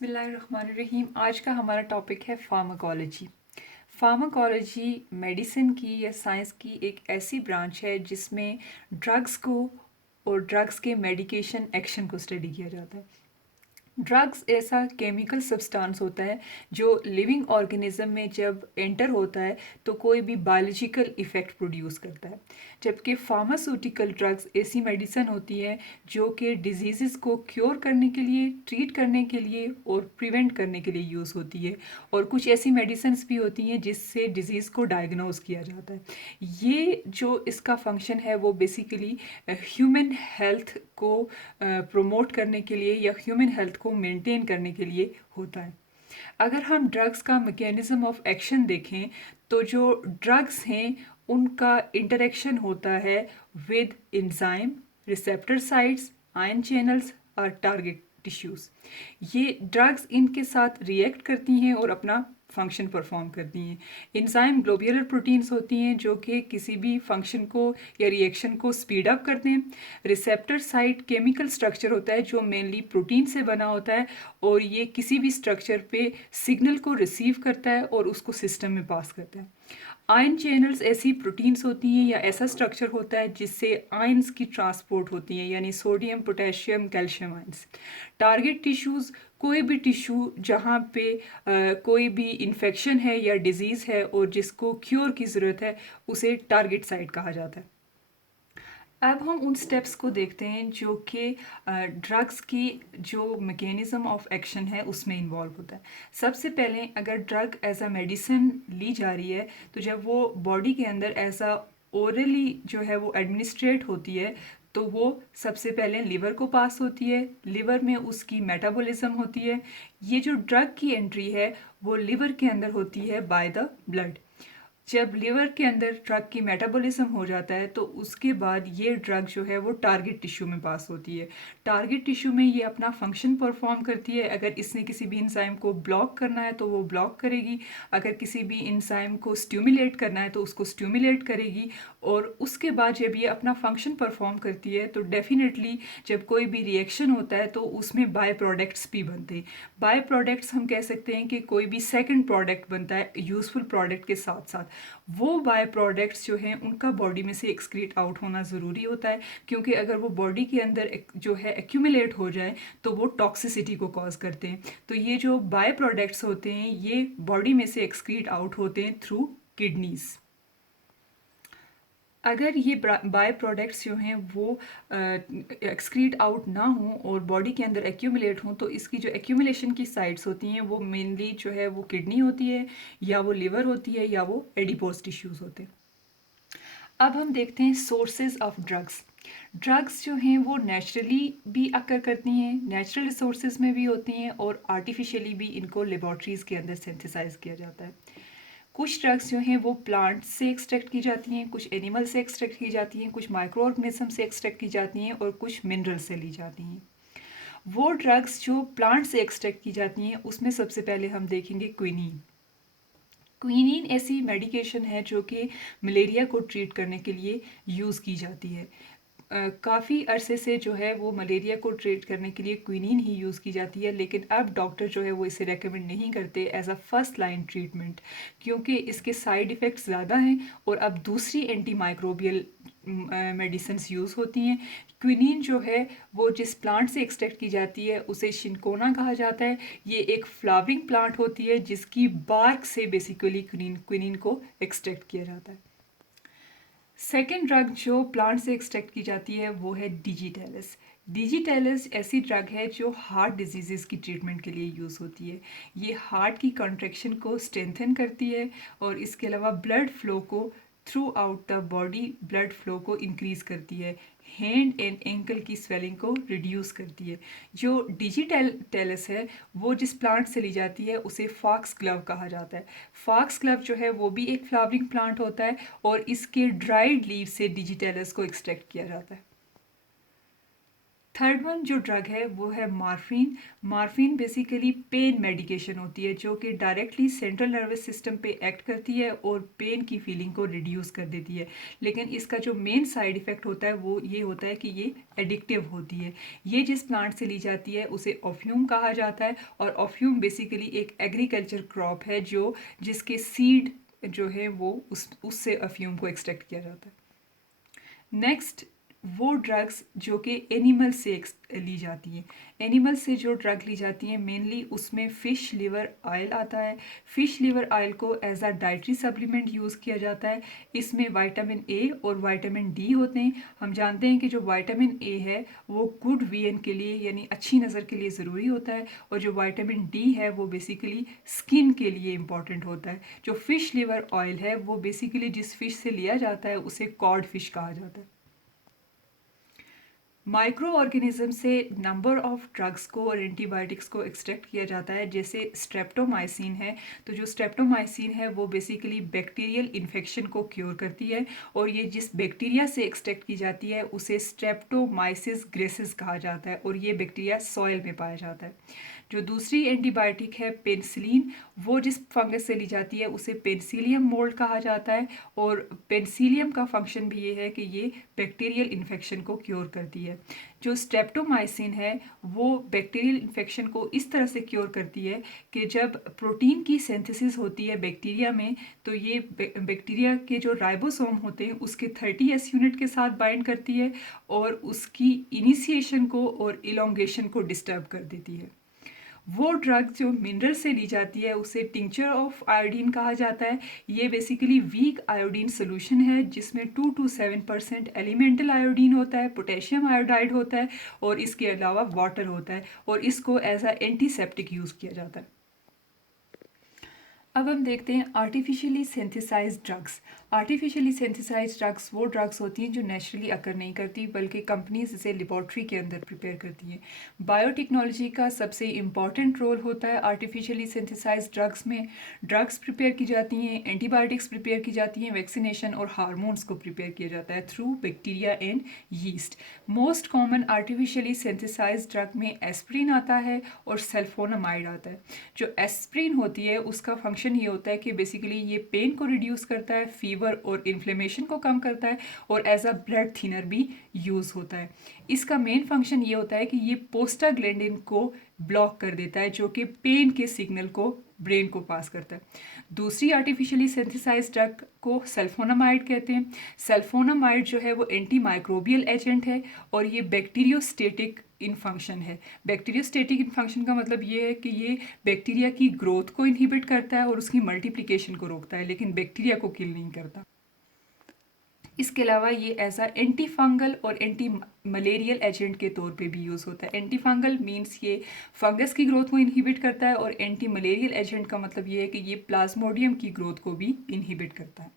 बिस्मिल्लाहिर्रहमानिर्रहीम। आज का हमारा टॉपिक है फार्माकोलॉजी। फार्माकोलॉजी मेडिसिन की या साइंस की एक ऐसी ब्रांच है जिसमें ड्रग्स को और ड्रग्स के मेडिकेशन एक्शन को स्टडी किया जाता है। ड्रग्स ऐसा केमिकल सब्सटेंस होता है जो लिविंग ऑर्गेनिज्म में जब एंटर होता है तो कोई भी बायोलॉजिकल इफ़ेक्ट प्रोड्यूस करता है, जबकि फार्मास्यूटिकल ड्रग्स ऐसी मेडिसिन होती है जो कि डिजीज़ को क्योर करने के लिए, ट्रीट करने के लिए और प्रिवेंट करने के लिए यूज़ होती है। और कुछ ऐसी मेडिसिन भी होती हैं जिससे डिजीज़ को डायग्नोज किया जाता है। ये जो इसका फंक्शन है वो बेसिकली ह्यूमन हेल्थ को प्रोमोट करने के लिए या ह्यूमन हेल्थ को मेंटेन करने के लिए होता है। अगर हम ड्रग्स का मैकेनिज्म ऑफ एक्शन देखें तो जो ड्रग्स हैं उनका इंटरेक्शन होता है with enzyme, receptor sites, ion channels और टारगेट टिश्यूज़। ये ड्रग्स इनके साथ रिएक्ट करती हैं और अपना फंक्शन परफॉर्म करती हैं। एंजाइम ग्लोब्यूलर प्रोटीन्स होती हैं जो कि किसी भी फंक्शन को या रिएक्शन को स्पीड अप करते हैं। रिसेप्टर साइट केमिकल स्ट्रक्चर होता है जो मेनली प्रोटीन से बना होता है और ये किसी भी स्ट्रक्चर पे सिग्नल को रिसीव करता है और उसको सिस्टम में पास करता है। आयन चैनल्स ऐसी प्रोटीन्स होती हैं या ऐसा स्ट्रक्चर होता है जिससे आयंस की ट्रांसपोर्ट होती है, यानी sodium, potassium, calcium ions. Target tissues कोई भी टिश्यू जहाँ पे कोई भी इन्फेक्शन है या डिजीज़ है और जिसको क्योर की ज़रूरत है उसे टारगेट साइट कहा जाता है। अब हम उन स्टेप्स को देखते हैं जो कि ड्रग्स की जो मैकेनिज्म ऑफ एक्शन है उसमें इन्वॉल्व होता है। सबसे पहले अगर ड्रग एज अ मेडिसिन ली जा रही है तो जब वो बॉडी के अंदर एज अ ओरली जो है वो एडमिनिस्ट्रेट होती है तो वो सबसे पहले लिवर को पास होती है। लिवर में उसकी मेटाबॉलिज्म होती है। ये जो ड्रग की एंट्री है वो लिवर के अंदर होती है बाय द ब्लड। जब लिवर के अंदर ड्रग की मेटाबॉलिज्म हो जाता है तो उसके बाद ये ड्रग जो है वो टारगेट टिश्यू में पास होती है। टारगेट टिश्यू में ये अपना फंक्शन परफॉर्म करती है। अगर इसने किसी भी इंजाइम को ब्लॉक करना है तो वो ब्लॉक करेगी, अगर किसी भी इंजाइम को स्टिमुलेट करना है तो उसको स्टिमुलेट करेगी। और उसके बाद जब ये अपना फंक्शन परफॉर्म करती है तो डेफिनेटली जब कोई भी रिएक्शन होता है तो उसमें बाय प्रोडक्ट्स भी बनते हैं। बाय प्रोडक्ट्स हम कह सकते हैं कि कोई भी सेकंड प्रोडक्ट बनता है यूजफुल प्रोडक्ट के साथ साथ। वो बाय प्रोडक्ट्स जो हैं उनका बॉडी में से एक्सक्रीट आउट होना ज़रूरी होता है, क्योंकि अगर वो बॉडी के अंदर जो है एक्यूमुलेट हो जाए तो वो टॉक्सिसिटी को कॉज करते हैं। तो ये जो बाय प्रोडक्ट्स होते हैं ये बॉडी में से एक्सक्रीट आउट होते हैं थ्रू किडनीज़। अगर ये बाय प्रोडक्ट्स जो हैं वो एक्सक्रीट आउट ना हों और बॉडी के अंदर एक्यूमुलेट हों तो इसकी जो एक्यूमुलेशन की साइट्स होती हैं वो मेनली जो है वो किडनी होती है या वो लिवर होती है या वो एडिपोज टिश्यूज़ होते हैं। अब हम देखते हैं सोर्सेज ऑफ ड्रग्स। ड्रग्स जो हैं वो नेचुरली भी अकर करती हैं, नेचुरल रिसोर्सेज में भी होती हैं और आर्टिफिशियली भी इनको लेबॉर्ट्रीज़ के अंदर सिंथेसाइज किया जाता है। कुछ ड्रग्स जो हैं वो प्लांट से एक्सट्रैक्ट की जाती हैं, कुछ एनिमल से एक्सट्रैक्ट की जाती हैं, कुछ माइक्रो ऑर्गेनिज्म से एक्सट्रैक्ट की जाती हैं और कुछ मिनरल से ली जाती हैं। वो ड्रग्स जो प्लांट से एक्सट्रैक्ट की जाती हैं उसमें सबसे पहले हम देखेंगे क्विनीन। क्विनीन ऐसी मेडिकेशन है जो कि मलेरिया को ट्रीट करने के लिए यूज़ की जाती है। काफ़ी अरसे से जो है वो मलेरिया को ट्रीट करने के लिए क्विनीन ही यूज़ की जाती है, लेकिन अब डॉक्टर जो है वो इसे रेकमेंड नहीं करते as a first line treatment, क्योंकि इसके साइड इफ़ेक्ट्स ज़्यादा हैं और अब दूसरी एंटी माइक्रोबियल मेडिसिन्स यूज़ होती हैं। क्विनीन जो है वो जिस प्लांट से एक्सट्रैक्ट की जाती है उसे शिनकोना कहा जाता है। ये एक फ्लावरिंग प्लांट होती है जिसकी बार्क से बेसिकली क्विनीन को एक्सट्रैक्ट किया जाता है। सेकेंड ड्रग जो प्लांट से एक्सट्रैक्ट की जाती है वो है डिजिटेलिस। डिजिटेलिस ऐसी ड्रग है जो हार्ट डिजीज़ की ट्रीटमेंट के लिए यूज़ होती है। ये हार्ट की कॉन्ट्रैक्शन को स्ट्रेंथन करती है और इसके अलावा ब्लड फ्लो को through out the body blood flow को इंक्रीज़ करती है। हैंड एंड एंकल की स्वेलिंग को रिड्यूस करती है। जो डिजिटेलिस है वो जिस प्लांट से ली जाती है उसे फॉक्स ग्लव कहा जाता है। फॉक्स ग्लव जो है वो भी एक फ्लावरिंग प्लांट होता है और इसके ड्राइड लीव से डिजिटेलिस को एक्सट्रैक्ट किया जाता है। थर्ड वन जो ड्रग है वो है morphine. Morphine basically pain medication होती है जो कि डायरेक्टली सेंट्रल नर्वस सिस्टम पे एक्ट करती है और पेन की फीलिंग को रिड्यूस कर देती है, लेकिन इसका जो मेन साइड इफ़ेक्ट होता है वो ये होता है कि ये एडिक्टिव होती है। ये जिस प्लांट से ली जाती है उसे ऑफ्यूम कहा जाता है, और ऑफ्यूम बेसिकली एक एग्रीकल्चर क्रॉप है जो जिसके सीड जो है वो उससे अफ्यूम को एक्सट्रैक्ट किया जाता है। नेक्स्ट वो ड्रग्स जो कि एनिमल से ली जाती हैं। एनिमल से जो ड्रग ली जाती हैं मेनली उसमें फ़िश लिवर ऑयल आता है। फ़िश लिवर ऑयल को as a dietary supplement use किया जाता है। इसमें विटामिन ए और विटामिन डी होते हैं। हम जानते हैं कि जो विटामिन ए है वो गुड विजन के लिए यानी अच्छी नज़र के लिए ज़रूरी होता है, और जो विटामिन डी है वो बेसिकली स्किन के लिए इम्पॉर्टेंट होता है। जो फ़िश लिवर ऑयल है वो बेसिकली जिस फ़िश से लिया जाता है उसे कॉड फिश कहा जाता है। माइक्रो ऑर्गेनिज्म से नंबर ऑफ ड्रग्स को और एंटीबायोटिक्स को एक्सट्रैक्ट किया जाता है, जैसे स्ट्रेप्टोमाइसिन है। तो जो स्ट्रेप्टोमाइसिन है वो बेसिकली बैक्टीरियल इन्फेक्शन को क्योर करती है, और ये जिस बैक्टीरिया से एक्सट्रैक्ट की जाती है उसे स्ट्रेप्टोमाइसिस ग्रेसिस कहा जाता है, और ये बैक्टीरिया सॉइल में पाया जाता है। जो दूसरी एंटीबायोटिक है पेनिसिलिन, वो जिस फंगस से ली जाती है उसे पेनिसिलियम मोल्ड कहा जाता है, और पेनिसिलियम का फंक्शन भी ये है कि ये बैक्टीरियल इन्फेक्शन को क्योर करती है। जो स्ट्रेप्टोमाइसिन है वो बैक्टीरियल इन्फेक्शन को इस तरह से क्योर करती है कि जब प्रोटीन की सिंथेसिस होती है बैक्टीरिया में, तो ये बैक्टीरिया के जो राइबोसोम होते हैं उसके 30S यूनिट के साथ बाइंड करती है, और उसकी इनिशिएशन को और इलोंगेशन को डिस्टर्ब कर देती है। वो ड्रग जो मिनरल से ली जाती है उसे टिंचर ऑफ आयोडीन कहा जाता है। ये बेसिकली वीक आयोडीन सोल्यूशन है जिसमें 2 to 7% एलिमेंटल आयोडीन होता है, पोटेशियम आयोडाइड होता है, और इसके अलावा वाटर होता है, और इसको एज अ एंटीसेप्टिक यूज़ किया जाता है। अब हम देखते हैं artificially synthesise drugs. Artificially synthesise drugs वो ड्रग्स होती हैं जो नेचुरली अकर नहीं करती बल्कि कंपनीज इसे लेबॉर्ट्री के अंदर प्रिपेयर करती हैं। बायोटेक्नोलॉजी का सबसे इम्पॉर्टेंट रोल होता है आर्टिफिशियली सिंथेसाइज ड्रग्स में। ड्रग्स प्रिपेयर की जाती हैं, एंटीबायोटिक्स प्रिपेयर की जाती हैं, वैक्सीनेशन और हार्मोन्स को प्रिपेयर किया जाता है through bacteria and yeast. Most common artificially synthesise drug में एस्प्रिन आता है और सल्फोनामाइड आता है। जो एस्प्रिन होती है उसका फंक्शन ये होता है कि बेसिकली ये पेन को रिड्यूस करता है, फीवर और इन्फ्लेमेशन को कम करता है, और एज अ ब्लड थिनर भी यूज़ होता है। इसका मेन फंक्शन ये होता है कि ये पोस्टाग्लैंडिन को ब्लॉक कर देता है जो कि पेन के सिग्नल को ब्रेन को पास करता है। दूसरी आर्टिफिशियली सिंथेसाइज ड्रग को सल्फोनामाइड कहते हैं। सल्फोनामाइड जो है वो एंटी माइक्रोबियल एजेंट है, और ये बैक्टीरियोस्टेटिक इन फंक्शन है। बैक्टीरियोस्टेटिक इन फंक्शन का मतलब ये है कि ये बैक्टीरिया की ग्रोथ को इनहिबिट करता है और उसकी मल्टीप्लिकेशन को रोकता है, लेकिन बैक्टीरिया को किल नहीं करता। इसके अलावा ये एज अ एंटी फंगल और एंटी मलेरियल एजेंट के तौर पे भी यूज़ होता है। एंटी फंगल मीन्स ये फंगस की ग्रोथ को इनहिबिट करता है, और एंटी मलेरियल एजेंट का मतलब ये है कि ये प्लाज्मोडियम की ग्रोथ को भी इनहिबिट करता है।